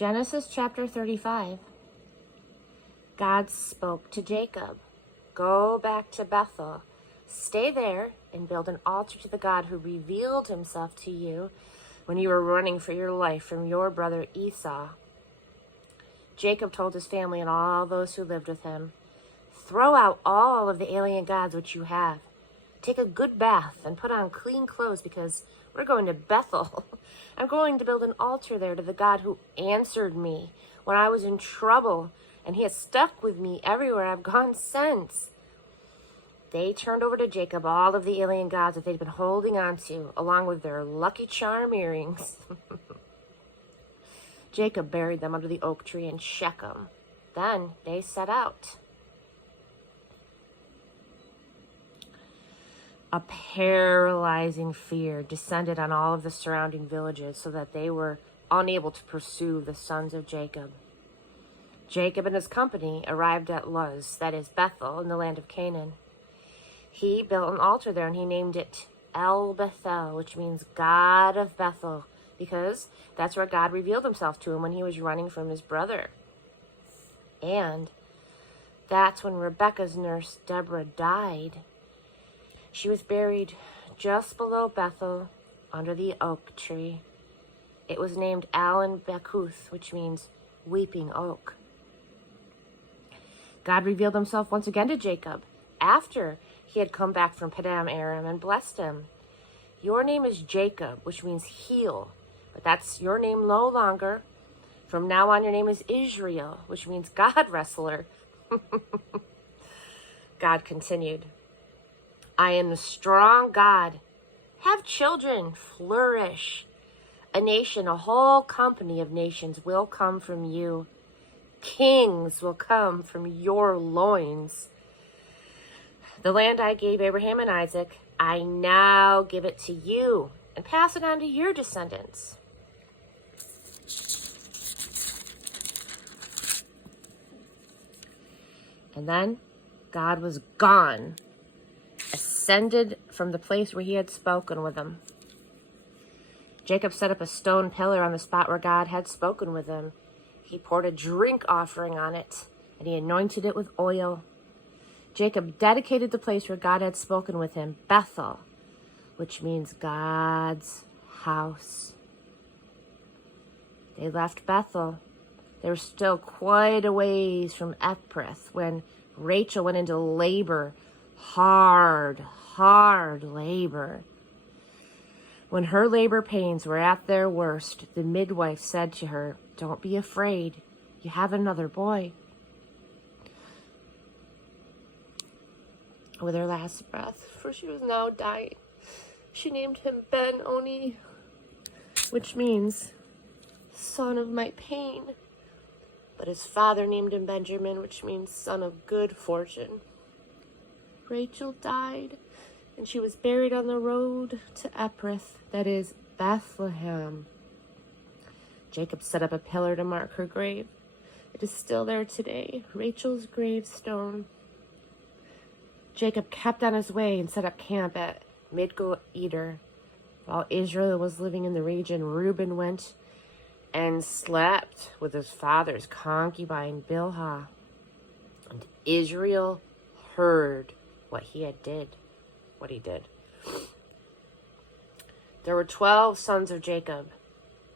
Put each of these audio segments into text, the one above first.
Genesis chapter 35. God spoke to Jacob, "Go back to Bethel, stay there, and build an altar to the God who revealed himself to you when you were running for your life from your brother Esau." Jacob told his family and all those who lived with him, "Throw out all of the alien gods which you have. Take a good bath and put on clean clothes because we're going to Bethel. I'm going to build an altar there to the God who answered me when I was in trouble, and he has stuck with me everywhere I've gone since." They turned over to Jacob all of the alien gods that they'd been holding on to, along with their Lucky Charm earrings. Jacob buried them under the oak tree in Shechem. Then they set out. A paralyzing fear descended on all of the surrounding villages so that they were unable to pursue the sons of Jacob. Jacob and his company arrived at Luz, that is Bethel, in the land of Canaan. He built an altar there and he named it El Bethel, which means God of Bethel, because that's where God revealed himself to him when he was running from his brother. And that's when Rebekah's nurse, Deborah, died. She was buried just below Bethel under the oak tree. It was named Allen Bekuth, which means weeping oak. God revealed himself once again to Jacob after he had come back from Paddan Aram and blessed him. "Your name is Jacob, which means heel, but that's your name no longer. From now on, your name is Israel, which means God wrestler." God continued, "I am the strong God. Have children, flourish. A nation, a whole company of nations will come from you. Kings will come from your loins. The land I gave Abraham and Isaac, I now give it to you and pass it on to your descendants." And then God was gone, ascended from the place where he had spoken with him. Jacob set up a stone pillar on the spot where God had spoken with him. He poured a drink offering on it, and he anointed it with oil. Jacob dedicated the place where God had spoken with him, Bethel, which means God's house. They left Bethel. They were still quite a ways from Ephrath when Rachel went into labor. Hard labor. When her labor pains were at their worst, the midwife said to her, "Don't be afraid. You have another boy." With her last breath, for she was now dying, she named him Ben-Oni, which means son of my pain. But his father named him Benjamin, which means son of good fortune. Rachel died, and she was buried on the road to Ephrath, that is Bethlehem. Jacob set up a pillar to mark her grave. It is still there today, Rachel's gravestone. Jacob kept on his way and set up camp at Migdal-Eder. While Israel was living in the region, Reuben went and slept with his father's concubine Bilhah. And Israel heard what he did. There were 12 sons of Jacob.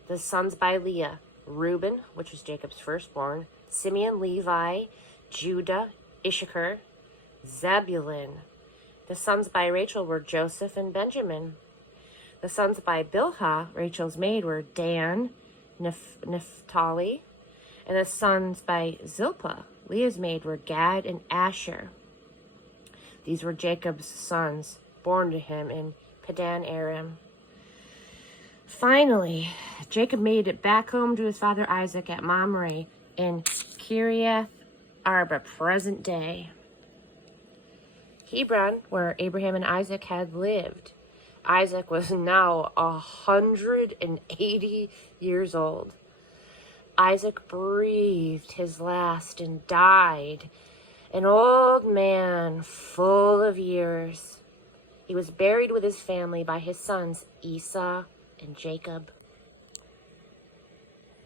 The sons by Leah: Reuben, which was Jacob's firstborn, Simeon, Levi, Judah, Issachar, Zebulun. The sons by Rachel were Joseph and Benjamin. The sons by Bilhah, Rachel's maid, were Dan, Naphtali. And the sons by Zilpah, Leah's maid, were Gad and Asher. These were Jacob's sons, born to him in Paddan Aram. Finally, Jacob made it back home to his father Isaac at Mamre in Kiriath Arba, present day. Hebron, where Abraham and Isaac had lived. Isaac was now 180 years old. Isaac breathed his last and died, an old man full of years. He was buried with his family by his sons Esau and Jacob.